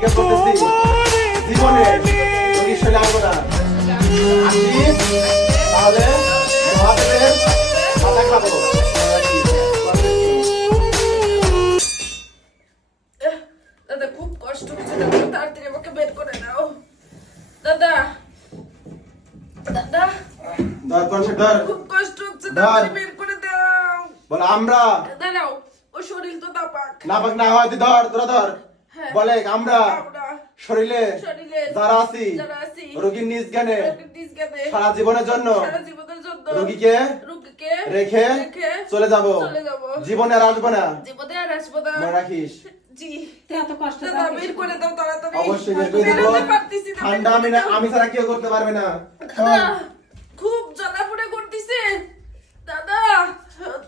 স্বীকার করতেছি জীবনে রোগীর শরীরে আসবো না। আসি তাহলে মহাদেবের মাথা খাবো। দাদা খুব কষ্ট হচ্ছে দাদা, তাড়াতাড়ি আমাকে বের করে দাও দাদা। দাদা ধর কনসে ধর খুব কষ্ট হচ্ছে, তাড়াতাড়ি বের করে দাও। বল আমরা দাঁড়াও, ও শরীর তো নাপাক। নাপাক না হয় তুই ধর, তোরা ধর। হ্যাঁ। বলে আমরা আমরা শরীরে শরীরে যারা আছি রোগীর নিজ জ্ঞানে সারা জীবনের জন্য সারা জীবনের জন্য রোগীকে রোগীকে রেখে চলে যাব। চলে যাব। জীবনে আর আসবো না, জীবনে আর আসবো না। মনে রাখিস। জি এত কষ্ট দাদা বের করে দাও তাড়াতাড়ি। অবশ্যই বের করে দেবো। বেরোতে পারতেছি না, ঠান্ডা আমি ছাড়া কেউ করতে পারবে না। দাদা খুব জ্বালাপোড়া করতেছে দাদা,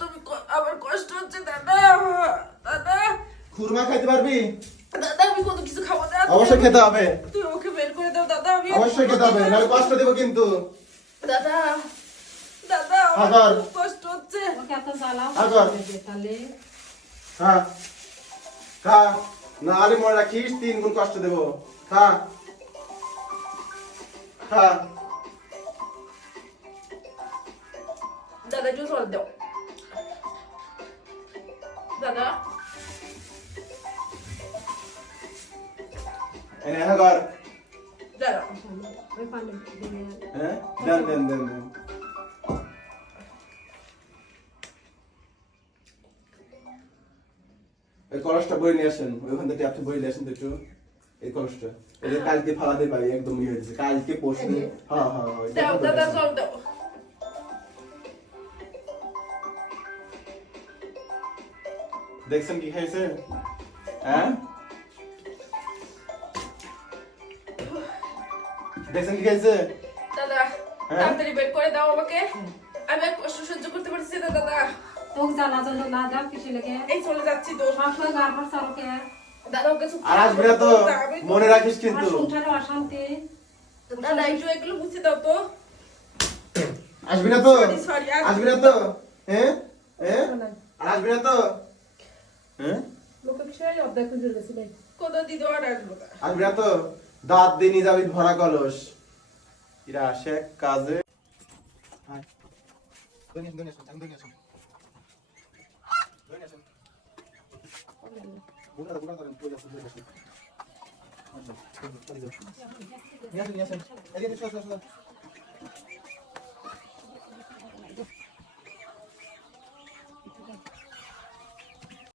তুমি আমার কষ্ট হচ্ছে দাদা। দাদা খুরমা খাইতে পারবি? দাদা আমি কত কিছু খাবো না। অবশ্যই খেতে হবে, তুই ওকে বের করে দাও দাদা, আমি অবশ্যই খেতে হবে, নাহলে কষ্ট দেবো কিন্তু। দাদা দাদা আমার আবার। খুব কষ্ট হচ্ছে। ওকে এত জ্বালাও আবার। তাহলে খা খা, নাহলে মনে রাখিস 3 গুণ কষ্ট দেবো। খা খা। দাদা একটু জল দাও দাদা। এনে হ্যাঁ কর। দাদা ওই পানি দিয়ে হ্যাঁ দেন দেন দেন দেন। এই কলসটা বই নিয়ে আসেন, ওইখান থেকে আপনি বই নিয়ে আসেন তো একটু। এই কলসটা এটা কালকে ফালাতে পারি, একদম ইয়ে হয়েছে কালকে পরশু। হ্যাঁ হ্যাঁ দাও দাদা জল দাও। দেখছেন কি খাইছে? হ্যাঁ দেখছেন কি খাইছে? দাদা তাড়াতাড়ি বের করে দাও আমাকে, আমি আর কষ্ট সহ্য করতে পারছি না দাদা। তোকে জ্বালা জ্বালা না দাও কিছু লেগে এই চলে যাচ্ছি তো। সবসময় বারবার চালকে দাদা ওকে চুপ আর আসবি না তো, মনে রাখিস আর কিন্তু। সংসারে অশান্তি দাদা একটু এগুলো বুঝতে দাও তো। আসবি না তো, Sorry, sorry, আসবি না তো, হ্যাঁ হ্যাঁ আর আসবি না তো, হ্যাঁ লোকে বিষয়ে অর্ধেক খুঁজে গেছিল কত দিদি আর আসবো না। আসবি না তো, দাঁত দিয়ে নিয়ে যাবি ভরা কলস। এরা আসে কাজে। নিয়ে আসেন, নিয়ে আসেন।